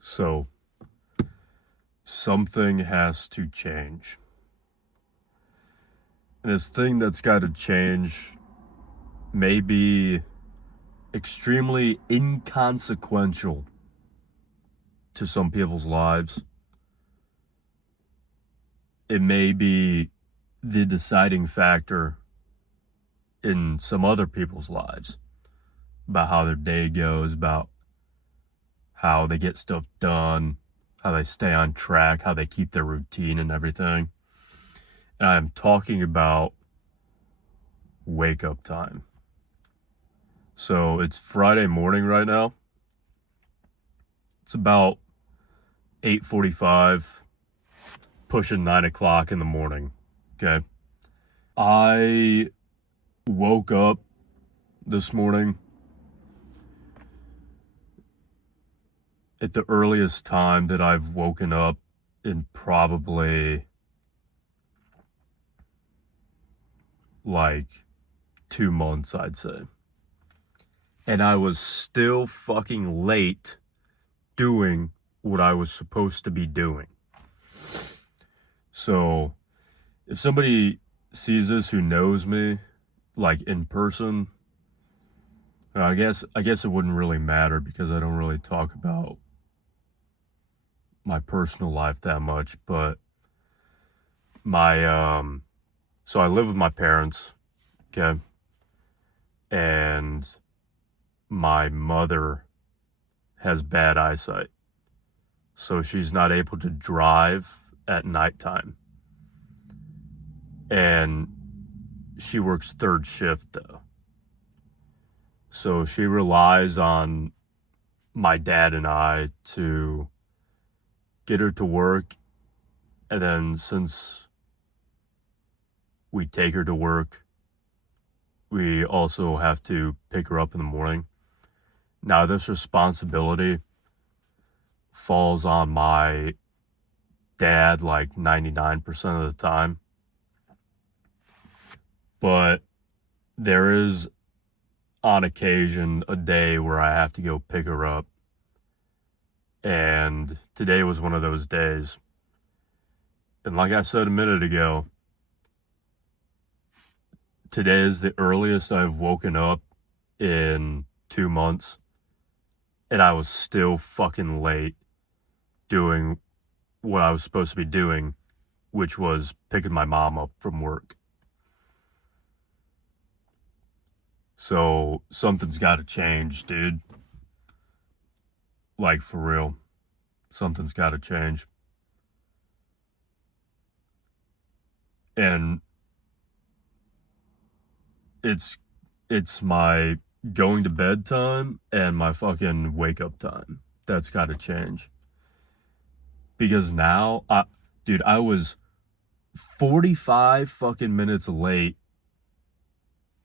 So, something has to change. And this thing that's got to change may be extremely inconsequential to some people's lives. It may be the deciding factor in some other people's lives about how their day goes, about how they get stuff done, how they stay on track, how they keep their routine and everything. And I'm talking about wake up time. So it's Friday morning right now. It's about 8:45, pushing 9 o'clock in the morning. Okay. I woke up this morning at the earliest time that I've woken up in probably like 2 months, I'd say. And I was still fucking late doing what I was supposed to be doing. So if somebody sees this who knows me, like in person, I guess it wouldn't really matter because I don't really talk about my personal life that much, but so I live with my parents, okay? And my mother has bad eyesight. So she's not able to drive at nighttime. And she works third shift though. So she relies on my dad and I to get her to work. And then since we take her to work, we also have to pick her up in the morning. Now, this responsibility falls on my dad like 99% of the time. But there is, on occasion, a day where I have to go pick her up. And today was one of those days. And like I said a minute ago, today is the earliest I've woken up in 2 months. And I was still fucking late doing what I was supposed to be doing, which was picking my mom up from work. So something's got to change, dude. Like, for real. Something's got to change. And it's my going to bed time and my fucking wake up time. That's got to change. Because now, I was 45 fucking minutes late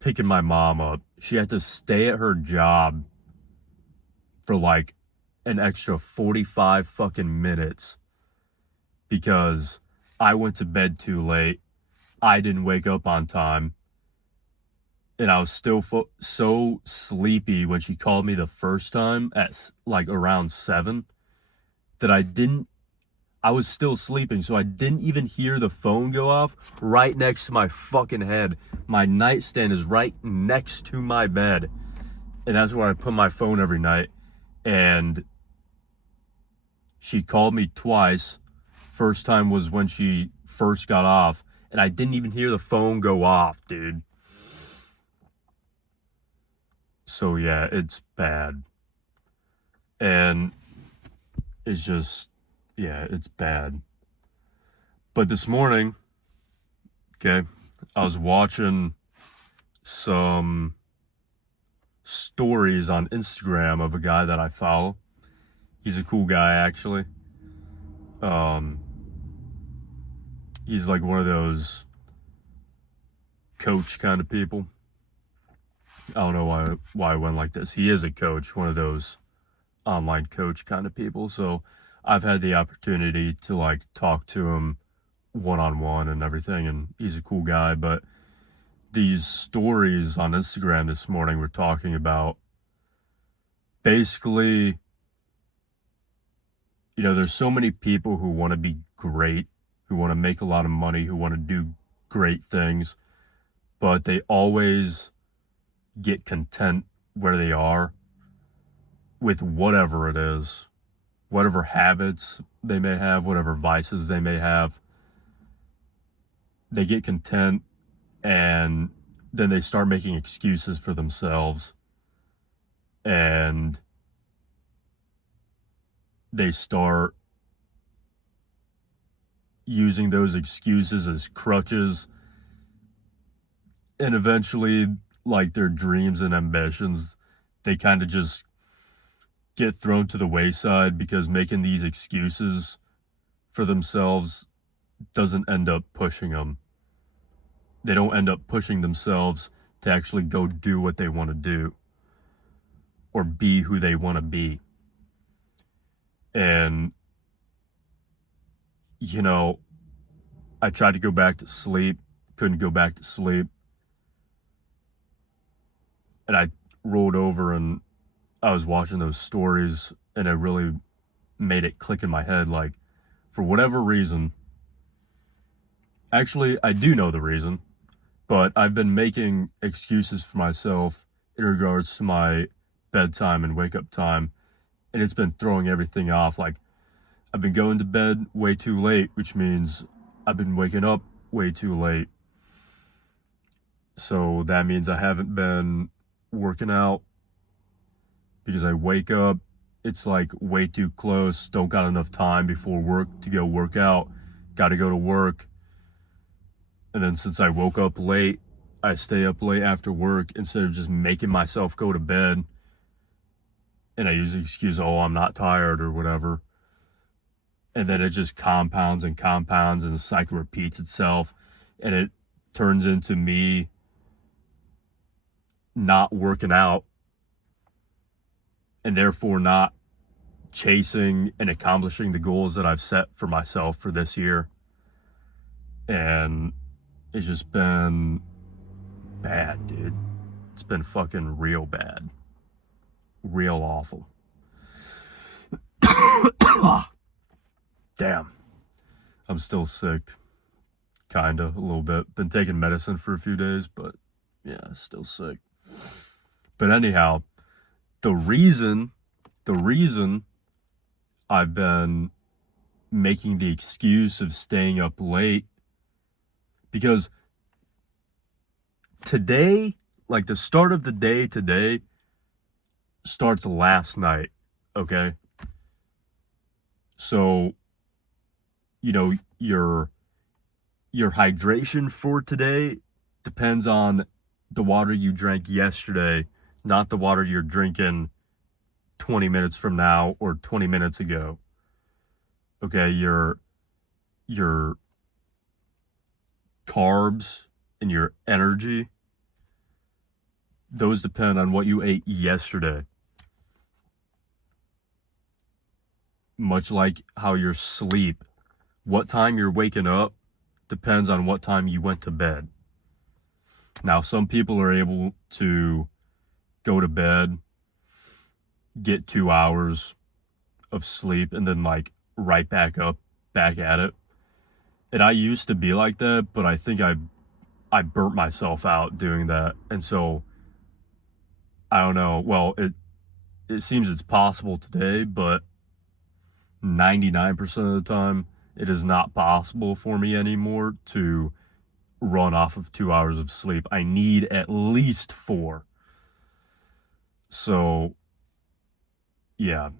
picking my mom up. She had to stay at her job for like an extra 45 fucking minutes because I went to bed too late. I didn't wake up on time. And I was still so sleepy when she called me the first time at like around 7 that I was still sleeping. So I didn't even hear the phone go off right next to my fucking head. My nightstand is right next to my bed. And that's where I put my phone every night. And she called me twice. First time was when she first got off. And I didn't even hear the phone go off, dude. So yeah, it's bad. And it's just, yeah, it's bad. But this morning, okay, I was watching some stories on Instagram of a guy that I follow. He's a cool guy, actually. He's like one of those coach kind of people. I don't know why I went like this. He is a coach, one of those online coach kind of people. So I've had the opportunity to like talk to him one-on-one and everything, and he's a cool guy. But these stories on Instagram this morning were talking about basically there's so many people who want to be great, who want to make a lot of money, who want to do great things, but they always get content where they are with whatever it is, whatever habits they may have, whatever vices they may have. They get content and then they start making excuses for themselves, and they start using those excuses as crutches, and eventually, like, their dreams and ambitions, they kind of just get thrown to the wayside because making these excuses for themselves doesn't end up pushing them. They don't end up pushing themselves to actually go do what they want to do or be who they want to be. And, I tried to go back to sleep, couldn't go back to sleep. And I rolled over and I was watching those stories, and it really made it click in my head. Like, for whatever reason, actually, I do know the reason, but I've been making excuses for myself in regards to my bedtime and wake up time, and it's been throwing everything off. Like, I've been going to bed way too late, which means I've been waking up way too late. So that means I haven't been working out because I wake up, it's like way too close, don't got enough time before work to go work out, got to go to work. And then since I woke up late, I stay up late after work instead of just making myself go to bed. And I use the excuse, oh, I'm not tired or whatever. And then it just compounds and compounds, and the cycle repeats itself. And it turns into me not working out, and therefore not chasing and accomplishing the goals that I've set for myself for this year. And it's just been bad, dude. It's been fucking real bad. Real awful. Damn. I'm still sick. Kinda, a little bit. Been taking medicine for a few days, but yeah, still sick. But anyhow, the reason I've been making the excuse of staying up late, because today, like the start of the day today, starts last night, okay? So, your hydration for today depends on the water you drank yesterday, not the water you're drinking 20 minutes from now or 20 minutes ago. Okay, your carbs and your energy, those depend on what you ate yesterday. Much like how your sleep, what time you're waking up depends on what time you went to bed. Now, some people are able to go to bed, get 2 hours of sleep, and then like right back up, back at it. And I used to be like that, but I think I burnt myself out doing that. And so I don't know. Well, it seems it's possible today, but 99% of the time it is not possible for me anymore to run off of 2 hours of sleep. I need at least 4. So yeah,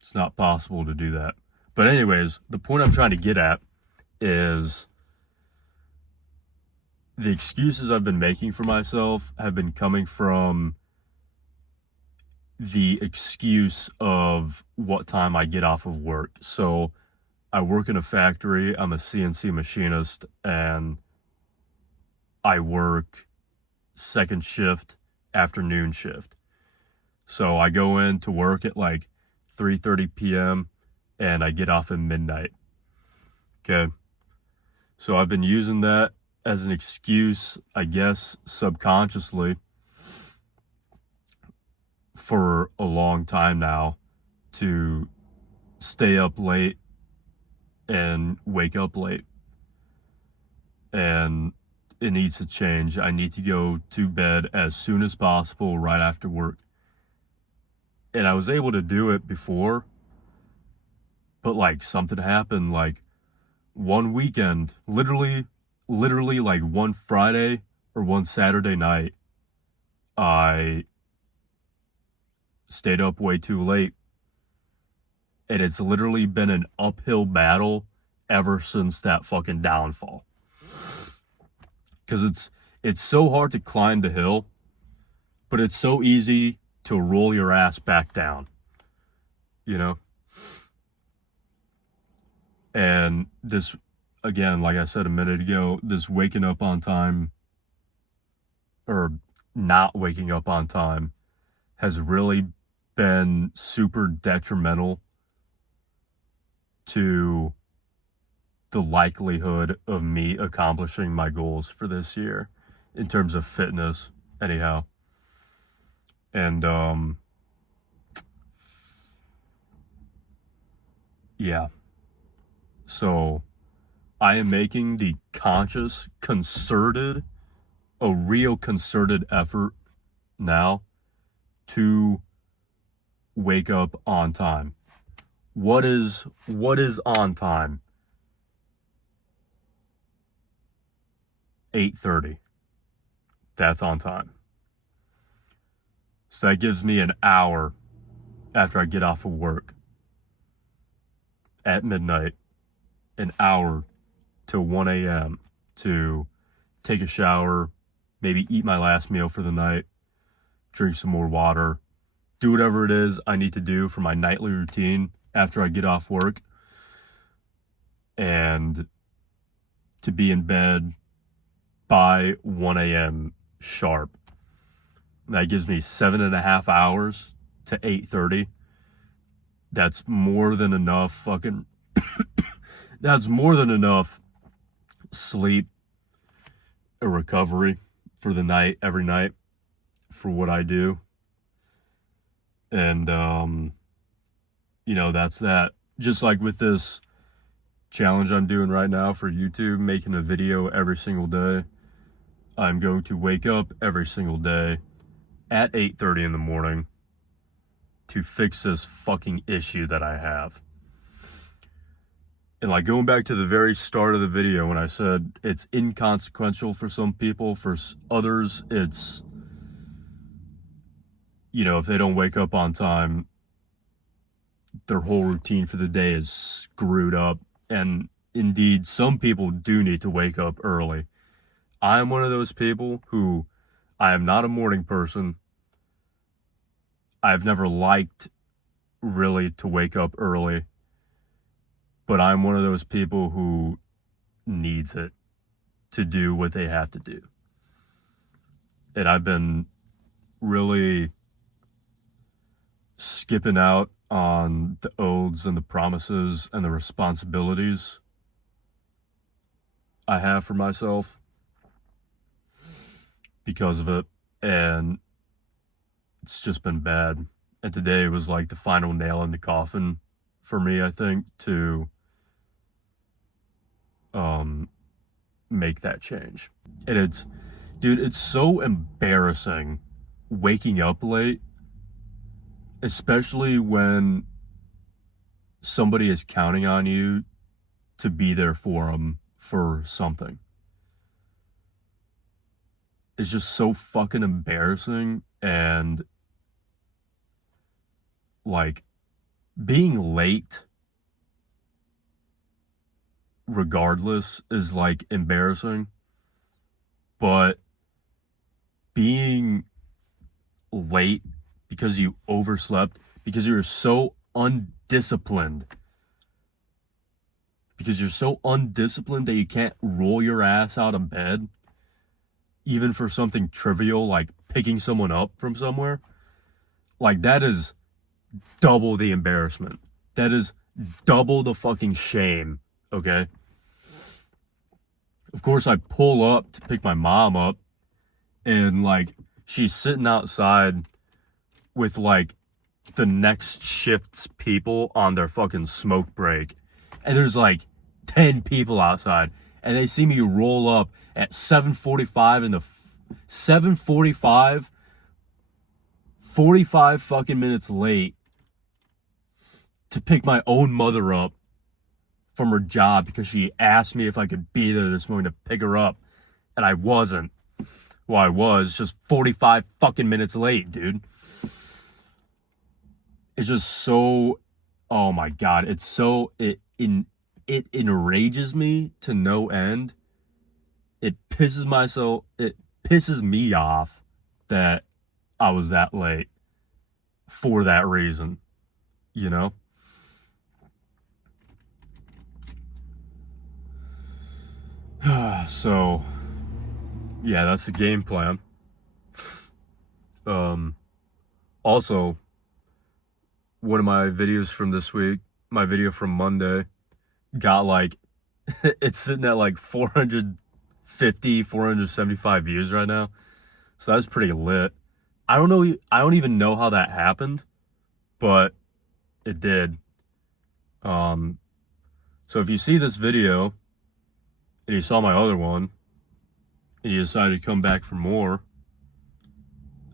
it's not possible to do that. But anyways, the point I'm trying to get at is the excuses I've been making for myself have been coming from the excuse of what time I get off of work. So I work in a factory. I'm a CNC machinist, and I work second shift, afternoon shift. So I go in to work at like 3:30 p.m. and I get off at midnight. Okay. So I've been using that as an excuse, I guess, subconsciously for a long time now to stay up late and wake up late. And it needs to change. I need to go to bed as soon as possible right after work. And I was able to do it before, but like something happened like one weekend, literally like one Friday or one Saturday night, I stayed up way too late. And it's literally been an uphill battle ever since that fucking downfall. Because it's so hard to climb the hill, but it's so easy to roll your ass back down, you know? And this, again, like I said a minute ago, this waking up on time or not waking up on time has really been super detrimental to the likelihood of me accomplishing my goals for this year in terms of fitness, anyhow. And yeah, so I am making the conscious, a real concerted effort now to wake up on time. What is on time? 8:30. That's on time. So that gives me an hour after I get off of work at midnight, an hour till 1 a.m. to take a shower, maybe eat my last meal for the night, drink some more water, do whatever it is I need to do for my nightly routine after I get off work, and to be in bed by 1 a.m. sharp. That gives me 7.5 hours to 8:30. That's more than enough fucking that's more than enough sleep or recovery for the night, every night, for what I do. And that's that. Just like with this challenge I'm doing right now for YouTube, making a video every single day, I'm going to wake up every single day at 8:30 in the morning to fix this fucking issue that I have. And like going back to the very start of the video when I said it's inconsequential for some people, for others it's, if they don't wake up on time, their whole routine for the day is screwed up. And indeed, some people do need to wake up early. I am one of those people who, I am not a morning person. I've never liked really to wake up early, but I'm one of those people who needs it to do what they have to do. And I've been really skipping out on the oaths and the promises and the responsibilities I have for myself because of it, and it's just been bad. And today was like the final nail in the coffin for me, I think, to make that change. And it's so embarrassing waking up late, especially when somebody is counting on you to be there for them for something. It's just so fucking embarrassing. And like being late regardless is like embarrassing, but being late because you overslept, because you're so undisciplined that you can't roll your ass out of bed, even for something trivial like picking someone up from somewhere, like that is double the embarrassment. That is double the fucking shame, okay? Of course, I pull up to pick my mom up, and like she's sitting outside with like the next shift's people on their fucking smoke break. And there's like 10 people outside. And they see me roll up at 7:45 in the 7:45, 45 fucking minutes late to pick my own mother up from her job because she asked me if I could be there this morning to pick her up. And I wasn't. Well, I was just 45 fucking minutes late, dude. It's just so, oh my God. It's so, it enrages me to no end. It pisses me off that I was that late for that reason, you know? So, yeah, that's the game plan. Also, one of my videos from this week, my video from Monday, got like, it's sitting at like 450, 475 views right now. So that's pretty lit. I don't even know how that happened, but it did. So if you see this video and you saw my other one and you decided to come back for more,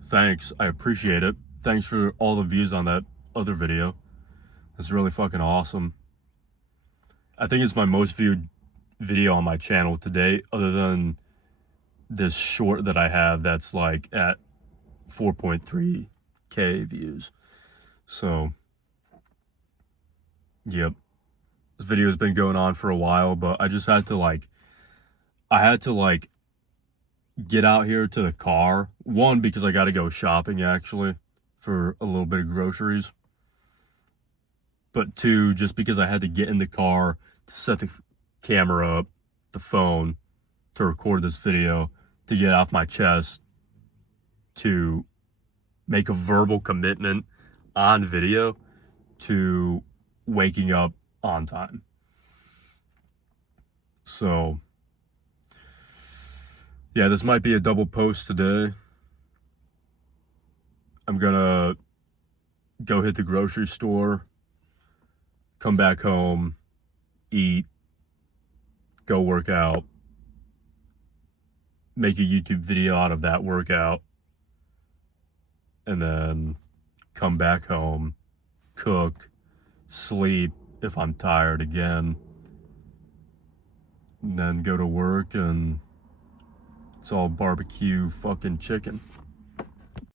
thanks. I appreciate it. Thanks for all the views on that other video. That's really fucking awesome. I think it's my most viewed video on my channel to date, other than this short that I have that's like at 4.3k views. So, yep. This video has been going on for a while, but I just had to get out here to the car. One, because I got to go shopping actually for a little bit of groceries. But two, just because I had to get in the car to set the camera up, the phone, to record this video, to get off my chest, to make a verbal commitment on video to waking up on time. So, yeah, this might be a double post today. I'm gonna go hit the grocery store, come back home, eat, go work out, make a YouTube video out of that workout, and then come back home, cook, sleep if I'm tired again, and then go to work, and it's all barbecue fucking chicken.